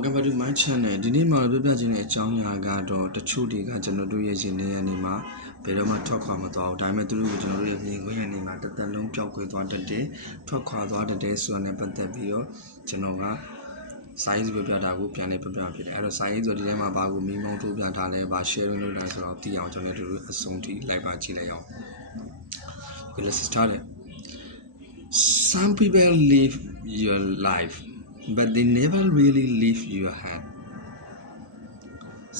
welcome back to my channel ဒီနေ့မှာပြောပြခြင်းတဲ့အကြောင်းအရာကတော့တချို့တွေကကျွန်တော်တို့ရဲ့ရှင်နေရနေမှာဘယ်တော့မှထွက်ခွာမသွားဘူးဒါပေမဲ့သူတို့ကကျွန်တော်တို့ရဲ့မြင်ကွင်းရနေမှာတစ်သက်လုံးပျောက်ကွယ်သွားတတ်တယ်ထွက်ခွာသွားတတ်တယ်ဆိုတာနဲ့ပတ်သက်ပြီးတော့ကျွန်တော်ကစာရေးပြောပြတာကိုပြန်လေးပြပြဖြစ်တယ်အဲ့တော့စာရေးဆိုဒီထဲမှာဘာကိုမိမောင်းထိုးပြထားလဲဘာ sharing လုပ်တာဆိုတော့သိအောင်ကျွန်တော်တို့အဆုံးထိလိုက်ပါကြည့်လိုက်အောင် Okay, let's start it. Some people live your life but they never really leave your head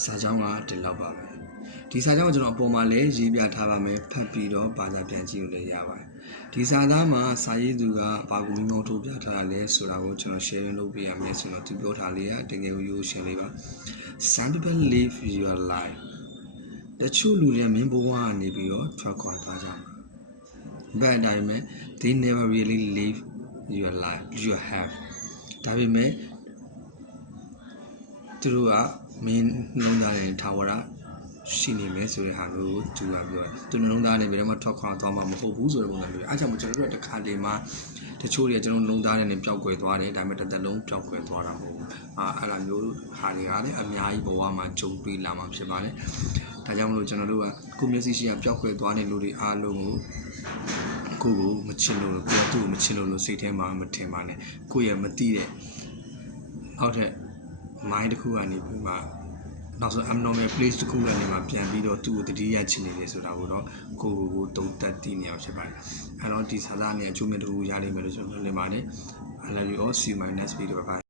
စာကြောင်းကဒီလောက်ပါပဲဒီစာကြောင်းကိုကျွန်တော်အပေါ်မှာလည်းရေးပြထားပါမယ်ဖတ်ပြီးတော့ဘာသာပြန်ကြည့်လို့လည်းရပါတယ်ဒီစာသားမှာစာရေးသူကဘာကိုမိမောင်းထိုးပြထားတာလဲဆိုတာကိုကျွန်တော် sharing လုပ်ပေးရမယ်ဆိုတော့သူပြောထားလေးကတကယ်ကိုရိုးရှင်းလေးပါ Some people live your life တချို့လူတွေမင်းဘဝကနေပြီးတော့ထွက်ခွာသွားကြတယ်but they never really live your life you have ဒါပေမဲ့သူတို့ကမင်းလုံးသားတဲ့ထာဝရရှိနေမယ်ဆိုတဲ့ဟာမျိုးကိုသူကပြောတယ်သူလုံးသားနဲ့ဘယ်တော့မှထွက်ခွာသွားမှာမဟုတ်ဘူးဆိုတဲ့ပုံစံမျိုးအားကြောင့်ကျွန်တော်တို့ကတစ်ခါတည်းမှာတချို့တွေကျွန်တော်လုံးသားနဲ့ပျောက်ကွယ်သွားတယ်ဒါပေမဲ့တစ်သက်လုံးပျောက်ကွယ်သွားတာမဟုတ်ဘူးအဲ့လိုမျိုးဟာတွေကလည်းအများကြီးဘဝမှာကြုံတွေ့လာမှာဖြစ်ပါတယ်ဒါကြောင့်မလို့ကျွန်တော်တို့ကကိုမျက်စိရှိကပျောက်ကွယ်သွားတဲ့လူတွေအားလုံးကိုမချင်လို့ကိုသူ့ကိုမချင်လို့စိတ်ထဲမှာမထင်ပါနဲ့ကိုရဲ့မသိတဲ့ဟုတ်တဲ့ mind တစ်ခုကနေပြီးမှနောက်ဆုံး abnormal place တစ်ခုကနေမှပြန်ပြီးတော့သူ့ကိုတတိယချင်နေတယ်ဆိုတာကိုတော့ကိုတုံးတက်တည်နေအောင်ဖြစ်ပါတယ်အဲ့တော့ဒီစာသားနဲ့အချို့မဲ့တူရလိမ့်မယ်လို့ကျွန်တော်ပြောနေပါတယ် I love you all see you my next video bye